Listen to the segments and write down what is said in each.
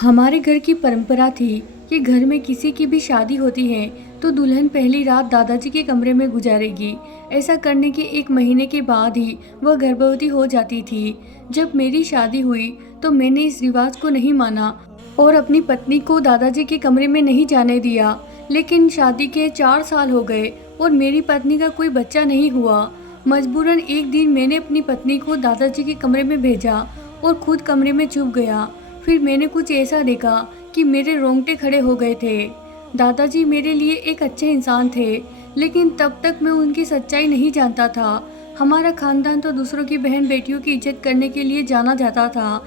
हमारे घर की परंपरा थी कि घर में किसी की भी शादी होती है तो दुल्हन पहली रात दादाजी के कमरे में गुजारेगी। ऐसा करने के एक महीने के बाद ही वह गर्भवती हो जाती थी। जब मेरी शादी हुई तो मैंने इस रिवाज को नहीं माना और अपनी पत्नी को दादाजी के कमरे में नहीं जाने दिया। लेकिन शादी के 4 साल हो गए और मेरी पत्नी का कोई बच्चा नहीं हुआ। मजबूरन एक दिन मैंने अपनी पत्नी को दादाजी के कमरे में भेजा और खुद कमरे में छुप गया। फिर मैंने कुछ ऐसा देखा कि मेरे रोंगटे खड़े हो गए थे। दादाजी मेरे लिए एक अच्छे इंसान थे, लेकिन तब तक मैं उनकी सच्चाई नहीं जानता था। हमारा खानदान तो दूसरों की बहन बेटियों की इज्जत करने के लिए जाना जाता था,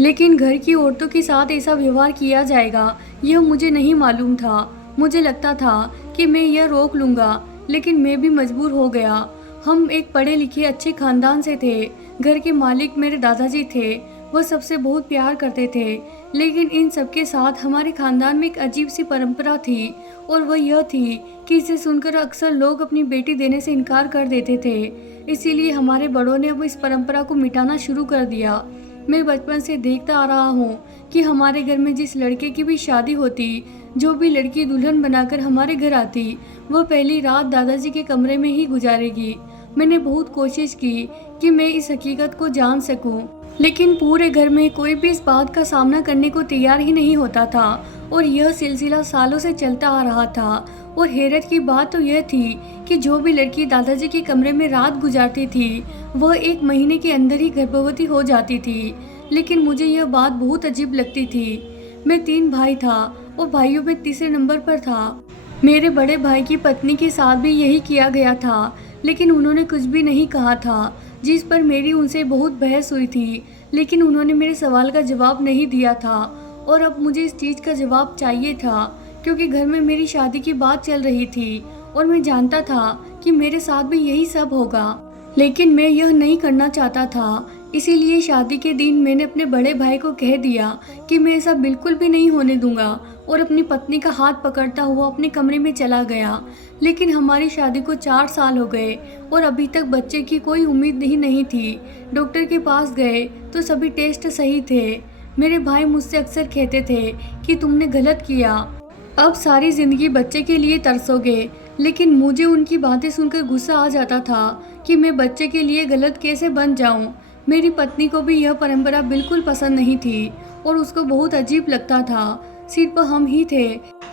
लेकिन घर की औरतों के साथ ऐसा व्यवहार किया जाएगा यह मुझे नहीं मालूम था। मुझे लगता था कि मैं यह रोक लूँगा, लेकिन मैं भी मजबूर हो गया। हम एक पढ़े लिखे अच्छे खानदान से थे। घर के मालिक मेरे दादाजी थे। वह सबसे बहुत प्यार करते थे, लेकिन इन सबके साथ हमारे खानदान में एक अजीब सी परंपरा थी, और वह यह थी कि इसे सुनकर अक्सर लोग अपनी बेटी देने से इनकार कर देते थे। इसीलिए हमारे बड़ों ने अब इस परंपरा को मिटाना शुरू कर दिया। मैं बचपन से देखता आ रहा हूँ कि हमारे घर में जिस लड़के की भी शादी होती, जो भी लड़की दुल्हन बनाकर हमारे घर आती, वह पहली रात दादाजी के कमरे में ही गुजारेगी। मैंने बहुत कोशिश की कि मैं इस हकीकत को जान सकूं, लेकिन पूरे घर में कोई भी इस बात का सामना करने को तैयार ही नहीं होता था, और यह सिलसिला सालों से चलता आ रहा था। और हैरत की बात तो यह थी कि जो भी लड़की दादाजी के कमरे में रात गुजारती थी, वह एक महीने के अंदर ही गर्भवती हो जाती थी। लेकिन मुझे यह बात बहुत अजीब लगती थी। मैं 3 भाई था और भाइयों में तीसरे नंबर पर था। मेरे बड़े भाई की पत्नी के साथ भी यही किया गया था, लेकिन उन्होंने कुछ भी नहीं कहा था, जिस पर मेरी उनसे बहुत बहस हुई थी। लेकिन उन्होंने मेरे सवाल का जवाब नहीं दिया था, और अब मुझे इस चीज़ का जवाब चाहिए था, क्योंकि घर में मेरी शादी की बात चल रही थी और मैं जानता था कि मेरे साथ भी यही सब होगा। लेकिन मैं यह नहीं करना चाहता था। इसीलिए शादी के दिन मैंने अपने बड़े भाई को कह दिया कि मैं ऐसा बिल्कुल भी नहीं होने दूंगा, और अपनी पत्नी का हाथ पकड़ता हुआ अपने कमरे में चला गया। लेकिन हमारी शादी को 4 साल हो गए और अभी तक बच्चे की कोई उम्मीद ही नहीं थी। डॉक्टर के पास गए तो सभी टेस्ट सही थे। मेरे भाई मुझसे अक्सर कहते थे कि तुमने गलत किया, अब सारी ज़िंदगी बच्चे के लिए तरसोगे। लेकिन मुझे उनकी बातें सुनकर गुस्सा आ जाता था कि मैं बच्चे के लिए गलत कैसे बन जाऊं। मेरी पत्नी को भी यह परंपरा बिल्कुल पसंद नहीं थी और उसको बहुत अजीब लगता था। सिर्फ हम ही थे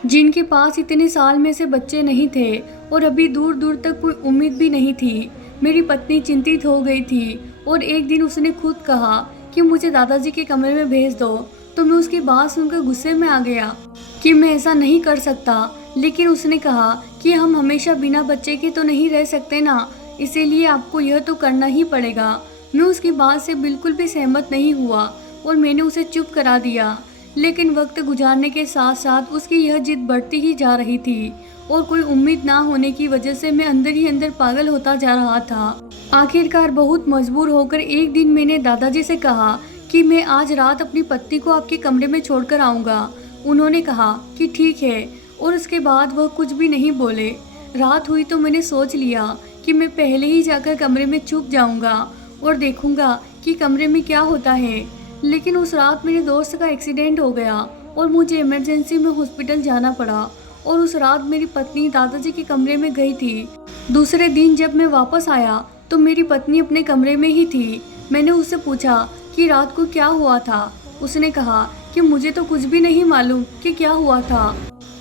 जिनके पास इतने साल में से बच्चे नहीं थे, और अभी दूर दूर तक कोई उम्मीद भी नहीं थी। मेरी पत्नी चिंतित हो गई थी और एक दिन उसने खुद कहा कि मुझे दादाजी के कमरे में भेज दो। तो मैं उसकी बात सुनकर गुस्से में आ गया कि मैं ऐसा नहीं कर सकता। लेकिन उसने कहा कि हम हमेशा बिना बच्चे के तो नहीं रह सकते ना, इसीलिए आपको यह तो करना ही पड़ेगा। मैं उसकी बात से बिल्कुल भी सहमत नहीं हुआ और मैंने उसे चुप करा दिया। लेकिन वक्त गुजारने के साथ साथ उसकी यह जिद बढ़ती ही जा रही थी, और कोई उम्मीद ना होने की वजह से मैं अंदर ही अंदर पागल होता जा रहा था। आखिरकार बहुत मजबूर होकर एक दिन मैंने दादाजी से कहा कि मैं आज रात अपनी पत्नी को आपके कमरे में छोड़कर आऊँगा। उन्होंने कहा कि ठीक है, और उसके बाद वह कुछ भी नहीं बोले। रात हुई तो मैंने सोच लिया कि मैं पहले ही जाकर कमरे में छुप जाऊँगा और देखूँगा कि कमरे में क्या होता है। लेकिन उस रात मेरे दोस्त का एक्सीडेंट हो गया और मुझे इमरजेंसी में हॉस्पिटल जाना पड़ा, और उस रात मेरी पत्नी दादाजी के कमरे में गई थी। दूसरे दिन जब मैं वापस आया तो मेरी पत्नी अपने कमरे में ही थी। मैंने उससे पूछा कि रात को क्या हुआ था। उसने कहा कि मुझे तो कुछ भी नहीं मालूम कि क्या हुआ था,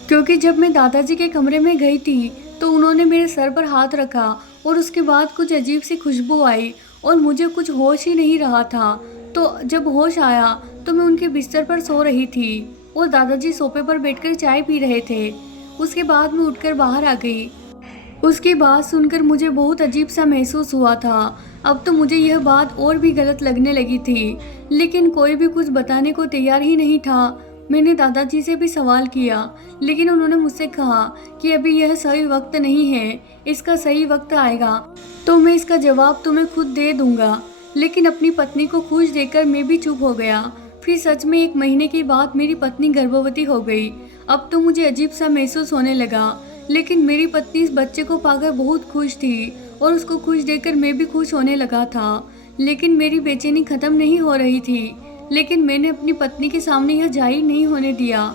क्योंकि जब मैं दादाजी के कमरे में गई थी तो उन्होंने मेरे सर पर हाथ रखा और उसके बाद कुछ अजीब सी खुशबू आई और मुझे कुछ होश ही नहीं रहा था। तो जब होश आया तो मैं उनके बिस्तर पर सो रही थी और दादाजी सोफे पर बैठकर चाय पी रहे थे। उसके बाद मैं उठकर बाहर आ गई। उसकी बात सुनकर मुझे बहुत अजीब सा महसूस हुआ था। अब तो मुझे यह बात और भी गलत लगने लगी थी, लेकिन कोई भी कुछ बताने को तैयार ही नहीं था। मैंने दादाजी से भी सवाल किया, लेकिन उन्होंने मुझसे कहा कि अभी यह सही वक्त नहीं है, इसका सही वक्त आएगा तो मैं इसका जवाब तुम्हें खुद दे दूंगा। लेकिन अपनी पत्नी को खुश देखकर मैं भी चुप हो गया। फिर सच में 1 महीने के बाद मेरी पत्नी गर्भवती हो गई। अब तो मुझे अजीब सा महसूस होने लगा, लेकिन मेरी पत्नी इस बच्चे को पाकर बहुत खुश थी और उसको खुश देखकर मैं भी खुश होने लगा था। लेकिन मेरी बेचैनी खत्म नहीं हो रही थी। लेकिन मैंने अपनी पत्नी के सामने यह जाहिर नहीं होने दिया।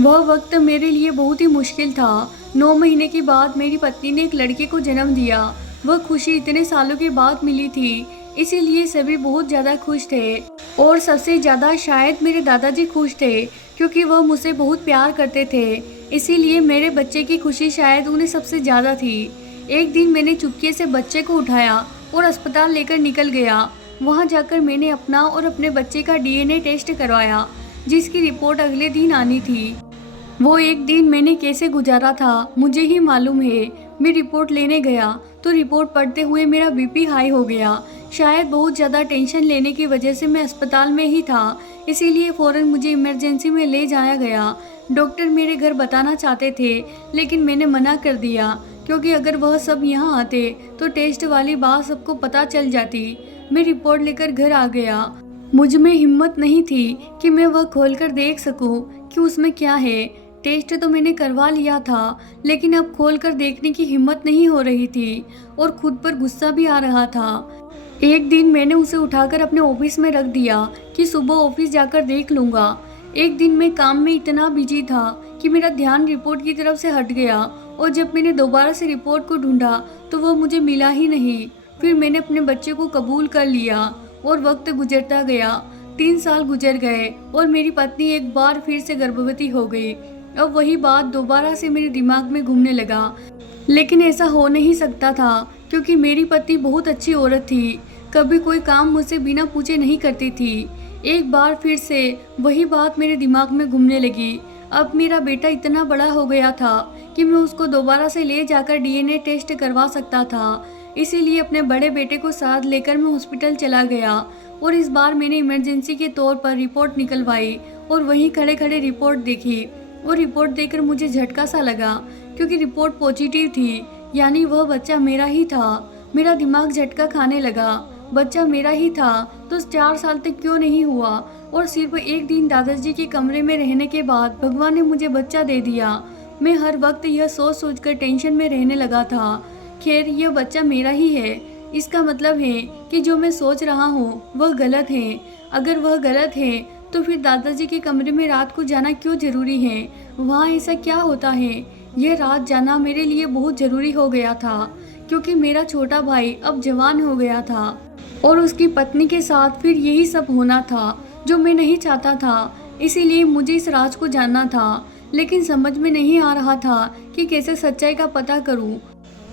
वह वक्त मेरे लिए बहुत ही मुश्किल था। 9 महीने के बाद मेरी पत्नी ने एक लड़के को जन्म दिया। वह खुशी इतने सालों के बाद मिली थी, इसीलिए सभी बहुत ज़्यादा खुश थे। और सबसे ज़्यादा शायद मेरे दादाजी खुश थे, क्योंकि वह मुझसे बहुत प्यार करते थे। इसीलिए मेरे बच्चे की खुशी शायद उन्हें सबसे ज़्यादा थी। एक दिन मैंने चुपके से बच्चे को उठाया और अस्पताल लेकर निकल गया। वहाँ जाकर मैंने अपना और अपने बच्चे का डीएनए टेस्ट करवाया, जिसकी रिपोर्ट अगले दिन आनी थी। वो एक दिन मैंने कैसे गुजारा था मुझे ही मालूम है। मैं रिपोर्ट लेने गया तो रिपोर्ट पढ़ते हुए मेरा बीपी हाई हो गया। शायद बहुत ज़्यादा टेंशन लेने की वजह से मैं अस्पताल में ही था, इसीलिए फ़ौरन मुझे इमरजेंसी में ले जाया गया। डॉक्टर मेरे घर बताना चाहते थे, लेकिन मैंने मना कर दिया, क्योंकि अगर वह सब यहाँ आते तो टेस्ट वाली बात सबको पता चल जाती। मैं रिपोर्ट लेकर घर आ गया। मुझ में हिम्मत नहीं थी कि मैं वह खोलकर देख सकूं कि उसमें क्या है। टेस्ट तो मैंने करवा लिया था, लेकिन अब खोलकर देखने की हिम्मत नहीं हो रही थी और खुद पर गुस्सा भी आ रहा था। एक दिन मैंने उसे उठाकर अपने ऑफिस में रख दिया कि सुबह ऑफिस जाकर देख लूँगा। एक दिन मैं काम में इतना बिजी था कि मेरा ध्यान रिपोर्ट की तरफ से हट गया, और जब मैंने दोबारा से रिपोर्ट को ढूंढा तो वह मुझे मिला ही नहीं। फिर मैंने अपने बच्चे को कबूल कर लिया और वक्त गुजरता गया। 3 साल गुजर गए और मेरी पत्नी एक बार फिर से गर्भवती हो गई। अब वही बात दोबारा से मेरे दिमाग में घूमने लगा, लेकिन ऐसा हो नहीं सकता था, क्योंकि मेरी पत्नी बहुत अच्छी औरत थी। कभी कोई काम मुझसे बिना पूछे नहीं करती थी। एक बार फिर से वही बात मेरे दिमाग में घूमने लगी। अब मेरा बेटा इतना बड़ा हो गया था कि मैं उसको दोबारा से ले जाकर डीएनए टेस्ट करवा सकता था। इसीलिए अपने बड़े बेटे को साथ लेकर मैं हॉस्पिटल चला गया, और इस बार मैंने इमरजेंसी के तौर पर रिपोर्ट निकलवाई और वहीं खड़े खड़े रिपोर्ट देखी। वो रिपोर्ट देखकर मुझे झटका सा लगा, क्योंकि रिपोर्ट पॉजिटिव थी, यानी वह बच्चा मेरा ही था। मेरा दिमाग झटका खाने लगा। बच्चा मेरा ही था तो 4 साल तक क्यों नहीं हुआ, और सिर्फ एक दिन दादाजी के कमरे में रहने के बाद भगवान ने मुझे बच्चा दे दिया। मैं हर वक्त यह सोच सोचकर टेंशन में रहने लगा था। खैर, यह बच्चा मेरा ही है, इसका मतलब है कि जो मैं सोच रहा हूँ वह गलत है। अगर वह गलत है तो फिर दादाजी के कमरे में रात को जाना क्यों ज़रूरी है? वहाँ ऐसा क्या होता है? यह रात जाना मेरे लिए बहुत ज़रूरी हो गया था, क्योंकि मेरा छोटा भाई अब जवान हो गया था और उसकी पत्नी के साथ फिर यही सब होना था जो मैं नहीं चाहता था। इसीलिए मुझे इस राज को जानना था, लेकिन समझ में नहीं आ रहा था कि कैसे सच्चाई का पता करूं।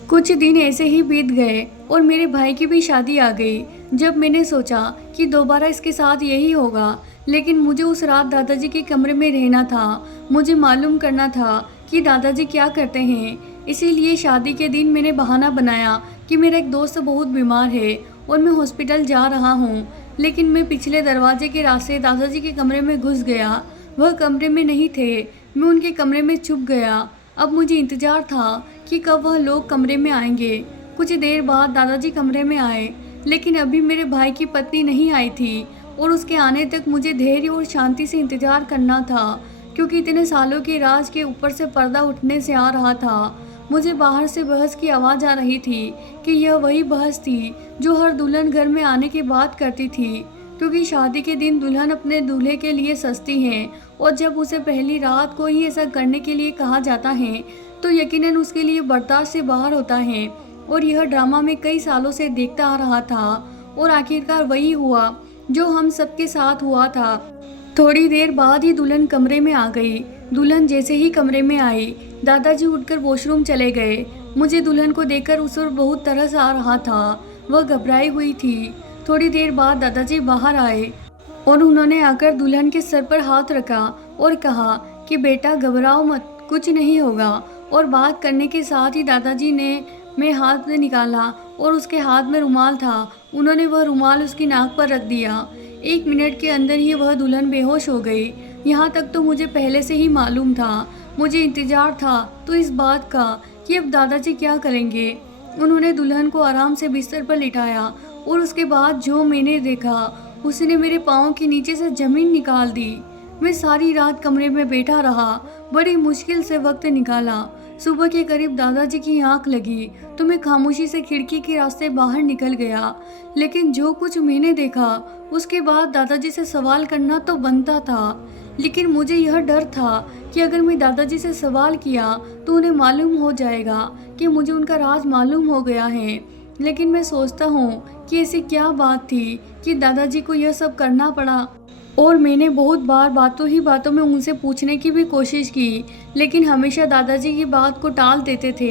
कुछ दिन ऐसे ही बीत गए और मेरे भाई की भी शादी आ गई। जब मैंने सोचा कि दोबारा इसके साथ यही होगा, लेकिन मुझे उस रात दादाजी के कमरे में रहना था। मुझे मालूम करना था कि दादाजी क्या करते हैं। इसीलिए शादी के दिन मैंने बहाना बनाया कि मेरा एक दोस्त बहुत बीमार है और मैं हॉस्पिटल जा रहा हूँ। लेकिन मैं पिछले दरवाजे के रास्ते दादाजी के कमरे में घुस गया। वह कमरे में नहीं थे, मैं उनके कमरे में छुप गया। अब मुझे इंतज़ार था कि कब वह लोग कमरे में आएंगे। कुछ देर बाद दादाजी कमरे में आए, लेकिन अभी मेरे भाई की पत्नी नहीं आई थी, और उसके आने तक मुझे धैर्य और शांति से इंतज़ार करना था, क्योंकि इतने सालों के राज के ऊपर से पर्दा उठने से आ रहा था। मुझे बाहर से बहस की आवाज़ आ रही थी कि यह वही बहस थी जो हर दुल्हन घर में आने के बाद करती थी, क्योंकि शादी के दिन दुल्हन अपने दूल्हे के लिए सस्ती है, और जब उसे पहली रात को ही ऐसा करने के लिए कहा जाता है तो यकीनन उसके लिए बर्दाश्त से बाहर होता है। और यह ड्रामा मैं कई सालों से देखता आ रहा था, और आखिरकार वही हुआ जो हम सबके साथ हुआ था। थोड़ी देर बाद ही दुल्हन कमरे में आ गई। दुल्हन जैसे ही कमरे में आई, दादाजी उठकर वॉशरूम चले गए। मुझे दुल्हन को देखकर उस पर बहुत तरस आ रहा था। वह घबराई हुई थी। थोड़ी देर बाद दादाजी बाहर आए और उन्होंने आकर दुल्हन के सर पर हाथ रखा और कहा कि बेटा घबराओ मत, कुछ नहीं होगा। और बात करने के साथ ही दादाजी ने मैं हाथ में निकाला और उसके हाथ में रुमाल था। उन्होंने वह रुमाल उसकी नाक पर रख दिया। 1 मिनट के अंदर ही वह दुल्हन बेहोश हो गई। यहाँ तक तो मुझे पहले से ही मालूम था। मुझे इंतजार था तो इस बात का कि अब दादाजी क्या करेंगे। उन्होंने दुल्हन को आराम से बिस्तर पर लिटाया और उसके बाद जो मैंने देखा, उसने मेरे पाँव के नीचे से जमीन निकाल दी। मैं सारी रात कमरे में बैठा रहा, बड़ी मुश्किल से वक्त निकाला। सुबह के करीब दादाजी की आंख लगी तो मैं खामोशी से खिड़की के रास्ते बाहर निकल गया। लेकिन जो कुछ मैंने देखा उसके बाद दादाजी से सवाल करना तो बनता था, लेकिन मुझे यह डर था कि अगर मैं दादाजी से सवाल किया तो उन्हें मालूम हो जाएगा कि मुझे उनका राज मालूम हो गया है। लेकिन मैं सोचता हूँ कि ऐसी क्या बात थी कि दादाजी को यह सब करना पड़ा। और मैंने बहुत बार बातों ही बातों में उनसे पूछने की भी कोशिश की, लेकिन हमेशा दादाजी की बात को टाल देते थे।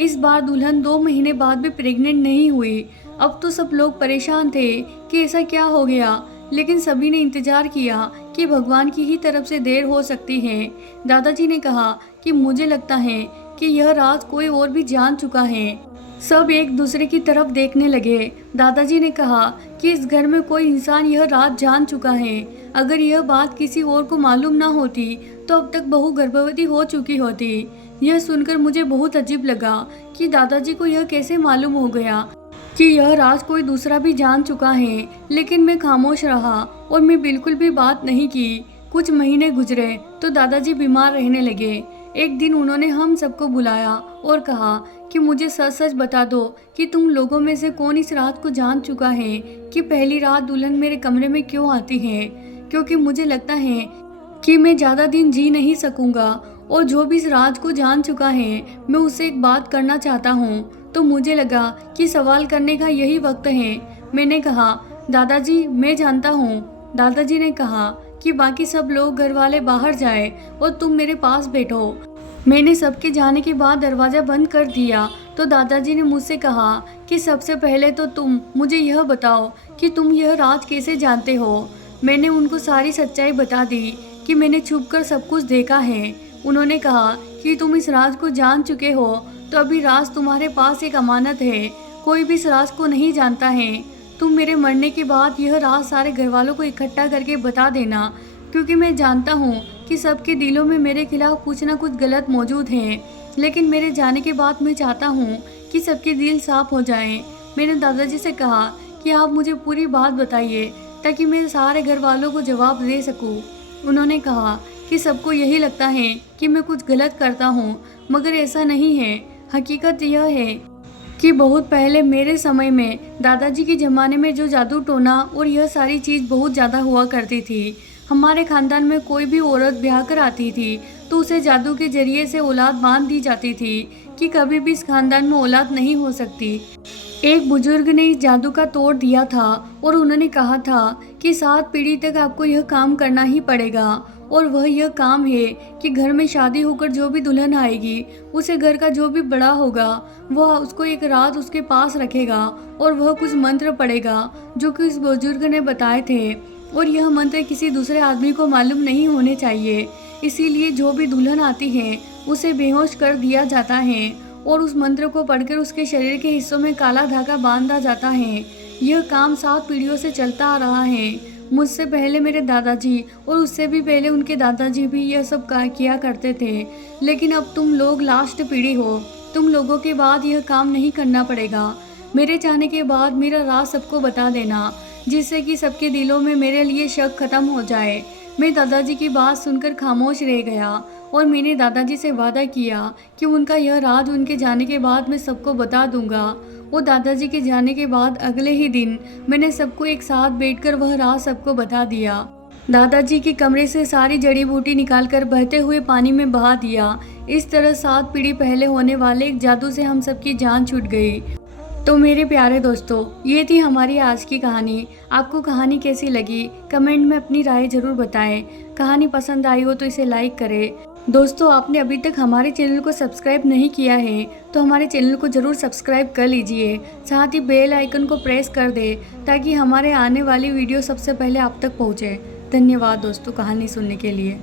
इस बार दुल्हन 2 महीने बाद भी प्रेग्नेंट नहीं हुई। अब तो सब लोग परेशान थे कि ऐसा क्या हो गया, लेकिन सभी ने इंतजार किया कि भगवान की ही तरफ से देर हो सकती है। दादाजी ने कहा कि मुझे लगता है कि यह राज कोई और भी जान चुका है। सब एक दूसरे की तरफ देखने लगे। दादाजी ने कहा कि इस घर में कोई इंसान यह राज जान चुका है। अगर यह बात किसी और को मालूम ना होती तो अब तक बहू गर्भवती हो चुकी होती। यह सुनकर मुझे बहुत अजीब लगा कि दादाजी को यह कैसे मालूम हो गया कि यह राज कोई दूसरा भी जान चुका है। लेकिन मैं खामोश रहा और मैं बिल्कुल भी बात नहीं की। कुछ महीने गुजरे तो दादाजी बीमार रहने लगे। एक दिन उन्होंने हम सबको बुलाया और कहा कि मुझे सच सच बता दो कि तुम लोगों में से कौन इस रात को जान चुका है कि पहली रात दुल्हन मेरे कमरे में क्यों आती है, क्योंकि मुझे लगता है कि मैं ज़्यादा दिन जी नहीं सकूंगा। और जो भी इस राज को जान चुका है मैं उससे एक बात करना चाहता हूँ। तो मुझे लगा कि सवाल करने का यही वक्त है। मैंने कहा, दादाजी मैं जानता हूँ। दादाजी ने कहा कि बाकी सब लोग घर वाले बाहर जाए और तुम मेरे पास बैठो। मैंने सबके जाने के बाद दरवाज़ा बंद कर दिया तो दादाजी ने मुझसे कहा कि सबसे पहले तो तुम मुझे यह बताओ कि तुम यह राज कैसे जानते हो। मैंने उनको सारी सच्चाई बता दी कि मैंने छुपकर सब कुछ देखा है। उन्होंने कहा कि तुम इस राज को जान चुके हो तो अभी राज तुम्हारे पास एक अमानत है। कोई भी इस राज को नहीं जानता है। तुम मेरे मरने के बाद यह राज सारे घर वालों को इकट्ठा करके बता देना, क्योंकि मैं जानता हूँ कि सबके दिलों में मेरे खिलाफ कुछ ना कुछ गलत मौजूद है। लेकिन मेरे जाने के बाद मैं चाहता हूँ कि सबके दिल साफ हो जाएं। मैंने दादाजी से कहा कि आप मुझे पूरी बात बताइए ताकि मैं सारे घर वालों को जवाब दे सकूँ। उन्होंने कहा कि सबको यही लगता है कि मैं कुछ गलत करता हूँ, मगर ऐसा नहीं है। हकीकत यह है कि बहुत पहले मेरे समय में दादाजी के ज़माने में जो जादू टोना और यह सारी चीज़ बहुत ज़्यादा हुआ करती थी। हमारे खानदान में कोई भी औरत ब्याह कर आती थी तो उसे जादू के जरिए से औलाद बांध दी जाती थी कि कभी भी इस खानदान में औलाद नहीं हो सकती। एक बुजुर्ग ने इस जादू का तोड़ दिया था और उन्होंने कहा था कि 7 पीढ़ी तक आपको यह काम करना ही पड़ेगा। और वह यह काम है कि घर में शादी होकर जो भी दुल्हन आएगी उसे घर का जो भी बड़ा होगा वह उसको एक रात उसके पास रखेगा और वह कुछ मंत्र पढ़ेगा जो कि उस बुजुर्ग ने बताए थे। और यह मंत्र किसी दूसरे आदमी को मालूम नहीं होने चाहिए। इसीलिए जो भी दुल्हन आती है उसे बेहोश कर दिया जाता है और उस मंत्र को पढ़कर उसके शरीर के हिस्सों में काला धागा बांधा जाता है। यह काम 7 पीढ़ियों से चलता आ रहा है। मुझसे पहले मेरे दादाजी और उससे भी पहले उनके दादाजी भी यह सब किया करते थे। लेकिन अब तुम लोग लास्ट पीढ़ी हो। तुम लोगों के बाद यह काम नहीं करना पड़ेगा। मेरे जाने के बाद मेरा राज सबको बता देना, जिससे कि सबके दिलों में मेरे लिए शक खत्म हो जाए। मैं दादाजी की बात सुनकर खामोश रह गया और मैंने दादाजी से वादा किया कि उनका यह राज उनके जाने के बाद मैं सबको बता दूंगा। और दादाजी के जाने के बाद अगले ही दिन मैंने सबको एक साथ बैठकर वह राज सबको बता दिया। दादाजी के कमरे से सारी जड़ी बूटी निकालकर बहते हुए पानी में बहा दिया। इस तरह 7 पीढ़ी पहले होने वाले एक जादू से हम सबकी जान छूट गई। तो मेरे प्यारे दोस्तों, ये थी हमारी आज की कहानी। आपको कहानी कैसी लगी कमेंट में अपनी राय ज़रूर बताएं। कहानी पसंद आई हो तो इसे लाइक करें। दोस्तों, आपने अभी तक हमारे चैनल को सब्सक्राइब नहीं किया है तो हमारे चैनल को ज़रूर सब्सक्राइब कर लीजिए। साथ ही बेल आइकन को प्रेस कर दें ताकि हमारे आने वाली वीडियो सबसे पहले आप तक पहुँचे। धन्यवाद दोस्तों कहानी सुनने के लिए।